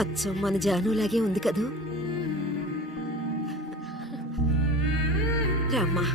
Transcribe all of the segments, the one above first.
అచ్చం మన జానులాగే ఉంది కదూ. రామ్మా.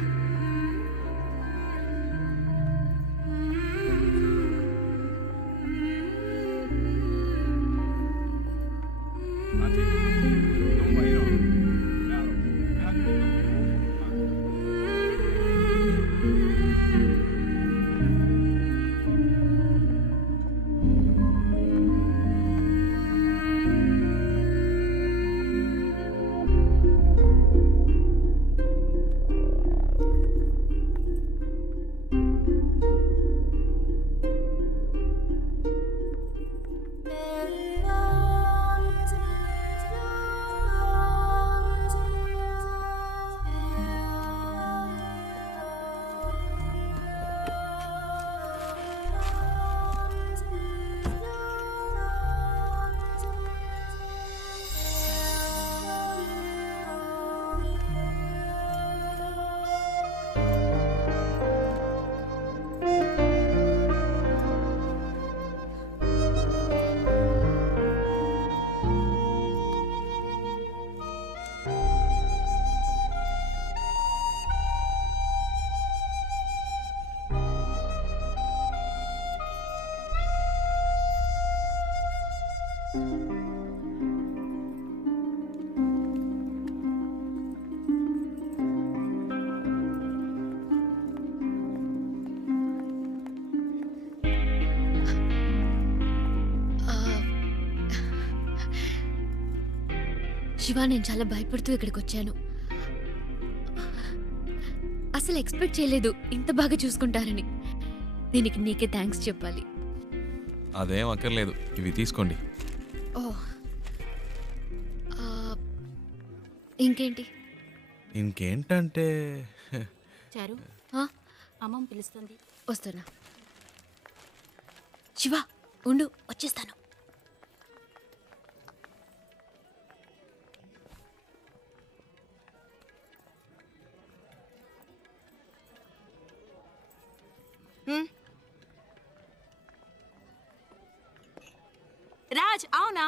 శివ, నేను చాలా భయపడుతూ ఇక్కడికి వచ్చాను. అసలు ఎక్స్పెక్ట్ చేయలేదు ఇంత బాగా చూసుకుంటారని. దీనికి నీకే థ్యాంక్స్ చెప్పాలి. అదేం అక్కర్లేదు, ఇవి తీసుకోండి. ఓ, ఇంకేంటి? ఇంకేంటంటే చారు, అమ్మమ్మ పిలుస్తుంది. వస్తున్నా. శివ ఉండు, వచ్చేస్తాను. రాజ్, అవునా?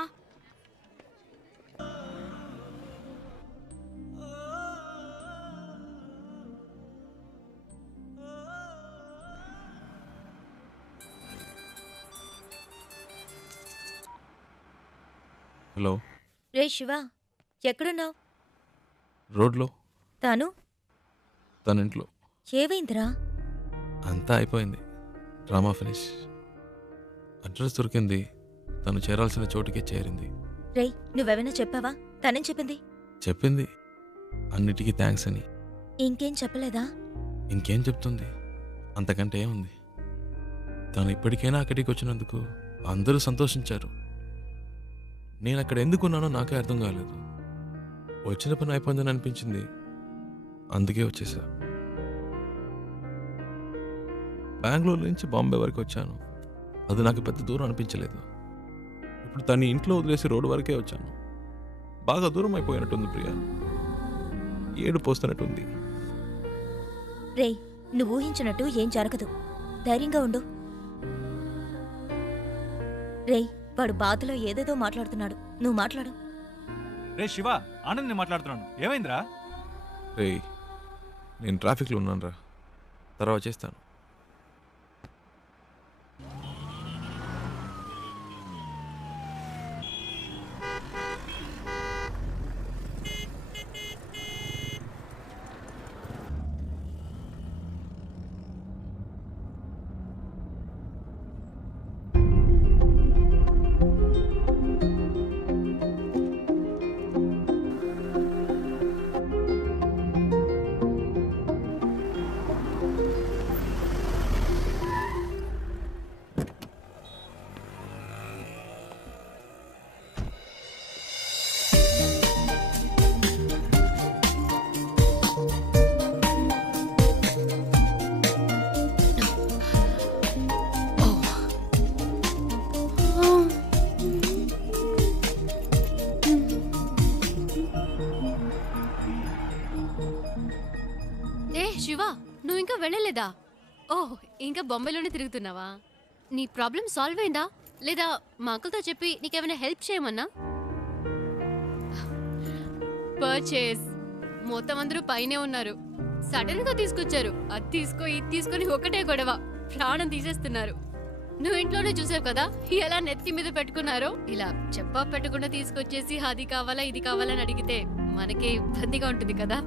హలో. రే శివ, ఎక్కడున్నావు? రోడ్లో. తను తన ఇంట్లో. ఏవైందిరా? అంతా అయిపోయింది, డ్రామా ఫినిష్. అడ్రస్ దొరికింది, తను చేరాల్సిన చోటుకే చేరింది. రే, నువ్వెవైనా చెప్పావా? తనేం చెప్పింది? చెప్పింది అన్నిటికీ థ్యాంక్స్ అని. ఇంకేం చెప్పలేదా? ఇంకేం చెప్తుంది, అంతకంటే ఏముంది. తను ఇప్పటికైనా అక్కడికి వచ్చినందుకు అందరూ సంతోషించారు. నేను అక్కడ ఎందుకున్నానో నాకే అర్థం కాలేదు. వచ్చిన పని అయిపోయిందని అనిపించింది, అందుకే వచ్చేసా. బెంగళూరు నుంచి బాంబే వరకు వచ్చాను, అది నాకు పెద్ద దూరం అనిపించలేదు. ఇప్పుడు తను ఇంట్లో వదిలేసి రోడ్డు వరకే వచ్చాను. బాగా దూరం అయిపోయినట్టుంది ప్రియా, ఏడు పోస్తున్నట్టుంది. రే, నువ్వు ఊహించినట్టు ఏం జరగదు, ధైర్యంగా ఉండు. రే, వాడు బాధలో ఏదేదో మాట్లాడుతున్నాడు, నువ్వు మాట్లాడు. రే శివ, ఆనంద్ మాట్లాడుతున్నాను, ఏమైందిరా? రే, నేను ట్రాఫిక్లో ఉన్నాను రా, తర్వాత చేస్తాను. శివ, నువ్వు ఇంకా వెళ్ళలేదా? ఓహ్, ఇంకా బొంబాయిలోనే తిరుగుతున్నావా? నీ ప్రాబ్లం సాల్వ్ అయిందా లేదా? మా అంకుల్తో చెప్పి నీకేమైనా హెల్ప్ చేయమన్నా? పర్చేస్. మొత్తం అందరూ పైనే ఉన్నారు. సడన్ గా తీసుకొచ్చారు. అది తీసుకో ఇది తీసుకొని ఒకటే గొడవ. ప్రాణం తీసేస్తున్నారు. నువ్వు ఇంట్లోనే చూసావు కదా ఎలా నెత్తి మీద పెట్టుకున్నారో. ఇలా చెప్పా పెట్టకుండా తీసుకొచ్చేసి అది కావాలా ఇది కావాలని అడిగితే మనకి ఇబ్బందిగా ఉంటుంది కదా.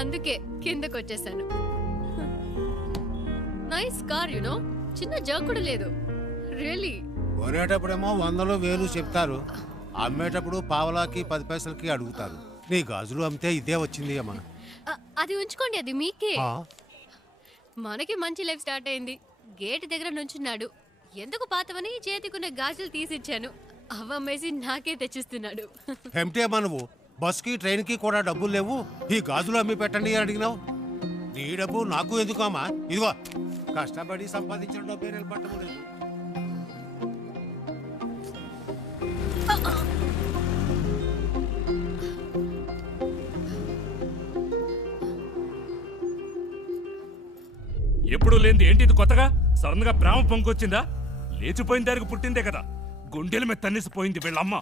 అందుకే కిందకు వచ్చేసాను. నైస్ కార్ యునో, చిన్న జర్క్ కూడా లేదు. రియలీ. కొనేటప్పుడేమో 100 1000 చెప్తారు, అమ్మేటప్పుడు పావలాకి 10 పైసలకి అడుగుతారు. నీ గాజులు అమ్మితే ఇదే వచ్చింది అమ్మా. అది ఉంచుకోండి, అది మీకే. ఆ? మనకి మంచి లైఫ్ స్టార్ట్ అయింది. గేట్ దగ్గర నుంచున్నాడు. ఎందుకు పాతవని చేతికున్న గాజులు తీసిచ్చాను. అవ్వమ్మేసి నాకే తెచ్చిస్తున్నాడు. ఏమిటి అమ్మా నువ్వు? బస్కి ట్రైన్కి కూడా డబ్బులు లేవు, ఈ గాజులు అమ్మి పెట్టండి అని అడిగినావు. నీ డబ్బు నాకు ఎందుకు అమ్మా? ఇదిగో కష్టపడి సంపాదించిన డబ్బే నిలబట్టము లేదు. ఎప్పుడు లేనిది ఏంటి ఇది కొత్తగా? సడన్ గా ప్రేమ పొంగొచ్చిందా? లేచిపోయిన దానికి పుట్టిందే కదా. గుండెల మీద తన్నేసిపోయింది వీళ్ళమ్మ.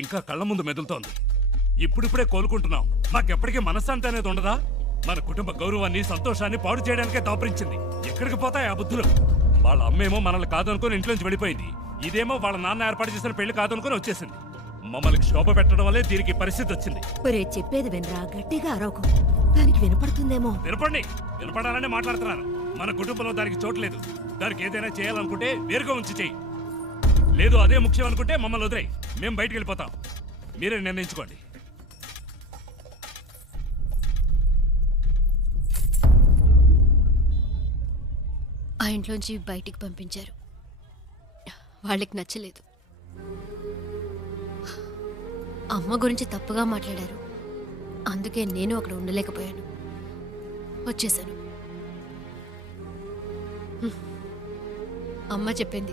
ఇంకా కళ్ళ ముందు మెదులుతోంది. ఇప్పుడిప్పుడే కోలుకుంటున్నాం. మాకెప్పటికీ మనశ్శాంతి అనేది ఉండదా? మన కుటుంబ గౌరవాన్ని సంతోషాన్ని పాడు చేయడానికే దాపరించింది. ఎక్కడికి పోతాయి ఆ బుద్ధులు? వాళ్ళ అమ్మేమో మనల్ని కాదనుకుని ఇంట్లోంచి వెళ్ళిపోయింది. ఇదేమో వాళ్ళ నాన్న ఏర్పాటు చేసిన పెళ్లి కాదనుకుని వచ్చేసింది. మమ్మల్ని క్షోభ పెట్టడం వల్లే దీనికి పరిస్థితి వచ్చింది. ఒరే చెప్పేది వినరా, గట్టిగా అరవకు. దానికి వినపడుతుందేమో. వినపడాలనే మాట్లాడుతున్నారు. మన కుటుంబంలో దానికి చోట్లేదు. దానికి ఏదైనా చేయాలనుకుంటే వేరుగా ఉంచి చెయ్యి. లేదు అదే ముఖ్యం అనుకుంటే మమ్మల్ని వదిలేయి. మేము బయటికి వెళ్ళిపోతాం. మీరే నిర్ణయించుకోండి. ఆ ఇంట్లోంచి బయటికి పంపించారు. వాళ్ళకి నచ్చలేదు. అమ్మ గురించి తప్పుగా మాట్లాడారు. అందుకే నేను అక్కడ ఉండలేకపోయాను. వచ్చేసాను. అమ్మ చెప్పింది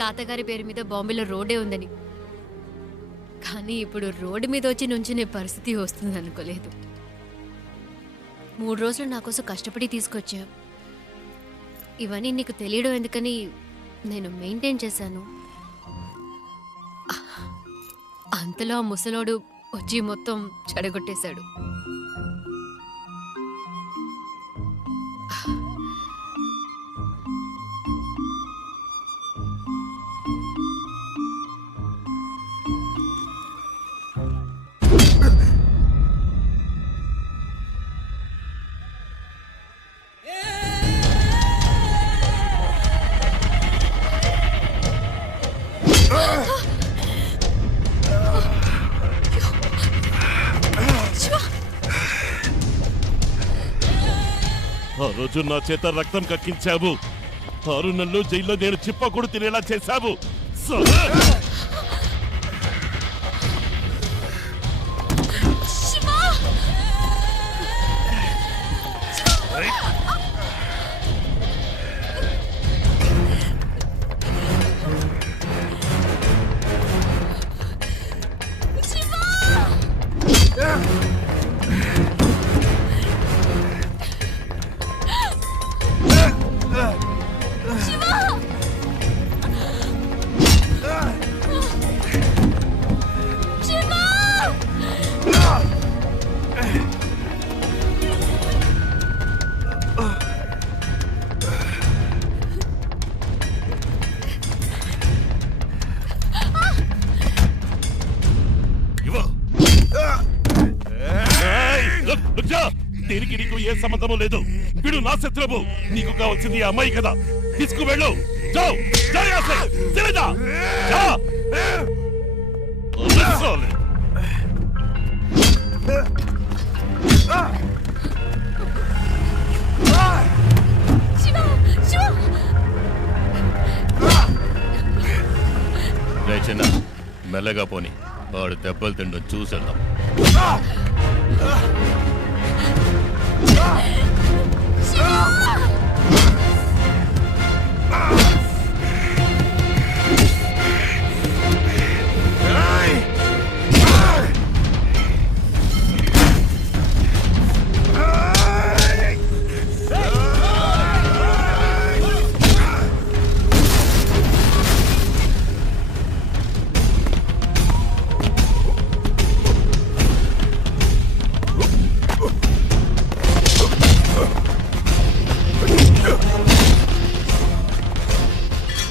తాతగారి పేరు మీద బాంబేలో రోడ్డే ఉందని. కానీ ఇప్పుడు రోడ్డు మీద వచ్చి నుంచునే పరిస్థితి వస్తుంది అనుకోలేదు. 3 రోజులు నా కోసం కష్టపడి తీసుకొచ్చావు. ఇవన్నీ నీకు తెలియడం ఎందుకని నేను మెయింటైన్ చేశాను. అంతలో ఆ ముసలోడు వచ్చి మొత్తం చెడగొట్టేశాడు. ఆ రోజు నా చేత రక్తం కక్కించావు. 6 నెలలు జైల్లో నేను చిప్పకూడు తినేలా చేశావు. దీనికి నీకు ఏ సంబంధము లేదు. వీడు నా శత్రువు. నీకు కావాల్సింది ఆ అమ్మాయి కదా. తీసుకువెళ్ళు. చిన్న మెల్లగా పోని. వాడు దెబ్బలు తిండం చూసేద్దాం.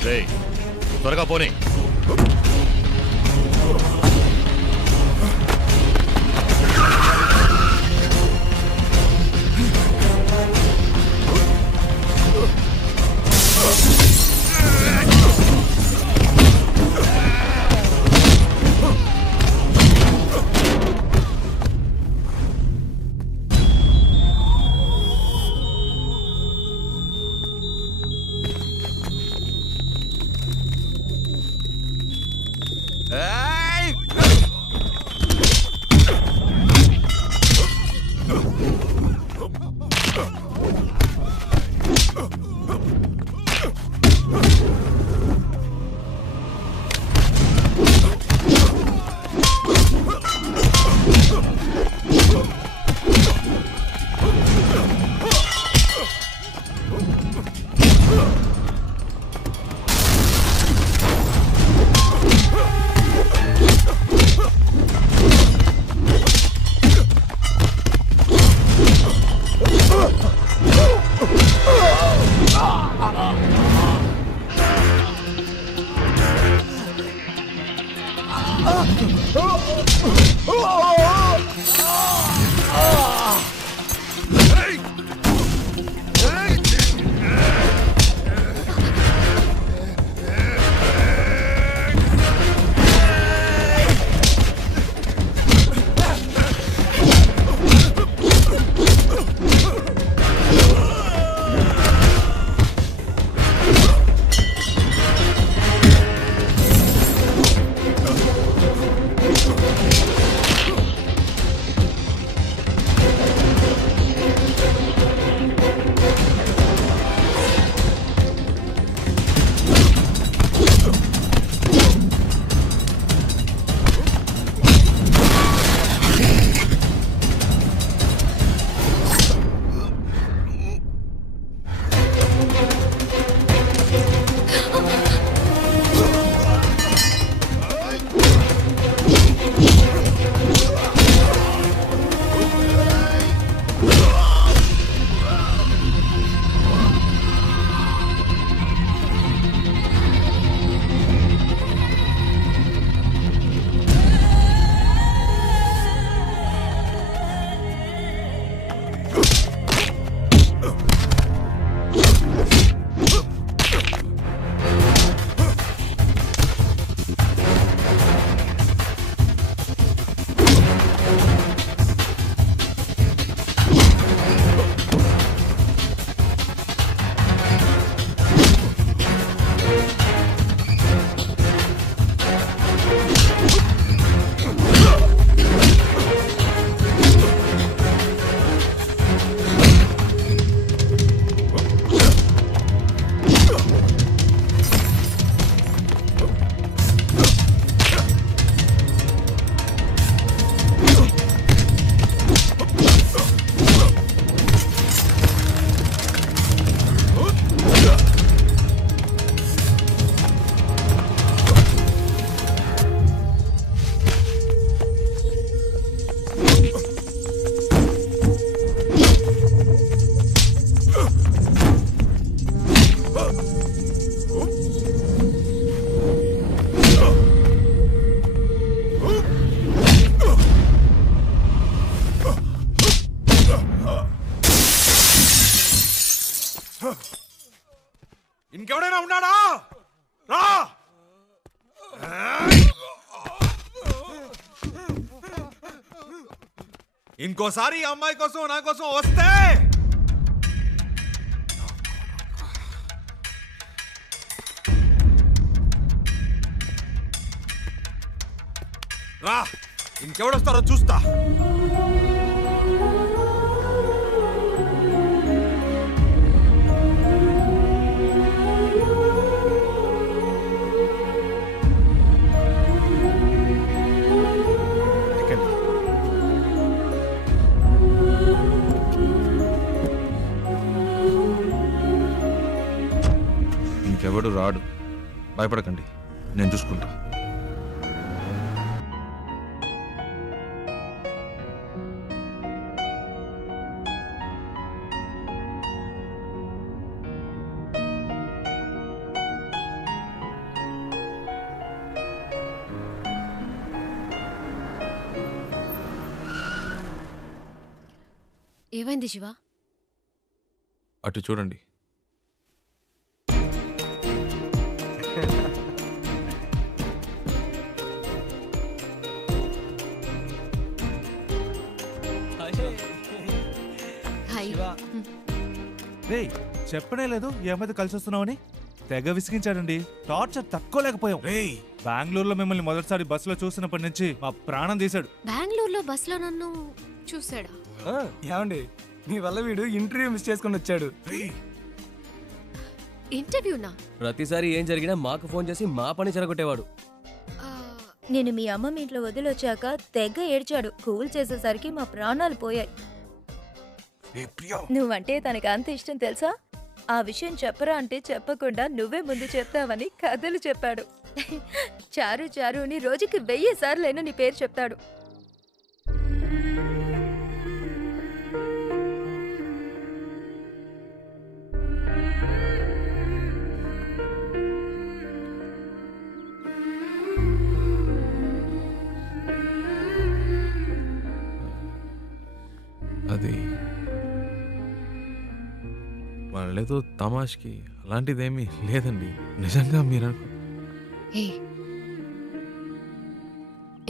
రేయ్, త్వరగా పోనీ. ఇంకెవడైనా ఉన్నాడా? రా! ఇంకోసారి ఈ అమ్మాయి కోసం నా కోసం వస్తే రా, ఇంకెవడొస్తారో చూస్తా. ఇంకెవడు రాడు, భయపడకండి, నేను చూసుకుంటా. ఏమైంది శివ? అటు చూడండి. హాయ్. రే చెప్పనే లేదు ఈ అమ్మాయితో కలిసి వస్తున్నావని. తెగ విసిగించాడండి. టార్చర్ తట్టుకోలేకపోయాం. బెంగళూరులో మిమ్మల్ని మొదటిసారి బస్సులో చూసినప్పటి నుంచి మా ప్రాణం తీశాడు. బెంగళూరులో బస్సులో నన్ను చూసాడా? ఏమండి మీ వల్ల వీడు ఇంటర్వ్యూ మిస్ చేసుకుని వచ్చాడు. ఇంటర్వ్యూనా? ప్రతిసారి ఏం జరిగినా మాకు ఫోన్ చేసి మా పని చెరగొట్టేవాడు. ఆ, నేను మీ అమ్మమ్మ ఇంట్లో వదిలొచ్చాక తెగ ఏడ్చాడు. కూల్ చేసేసరికి మా ప్రాణాలు పోయాయి. నువ్వంటే తనకు అంత ఇష్టం తెలుసా? ఆ విషయం చెప్పరా అంటే చెప్పకుండా నువ్వే ముందు చెప్తావని కథలు చెప్పాడు. చారు చారుని రోజుకి 1000 సార్లైనా నీ పేరు చెప్తాడు. అది వాళ్ళేదో తమాష్కి అలాంటిదేమీ లేదండి. నిజంగా మీరు ఏ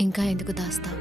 ఇంకా ఎందుకు దాస్తావు?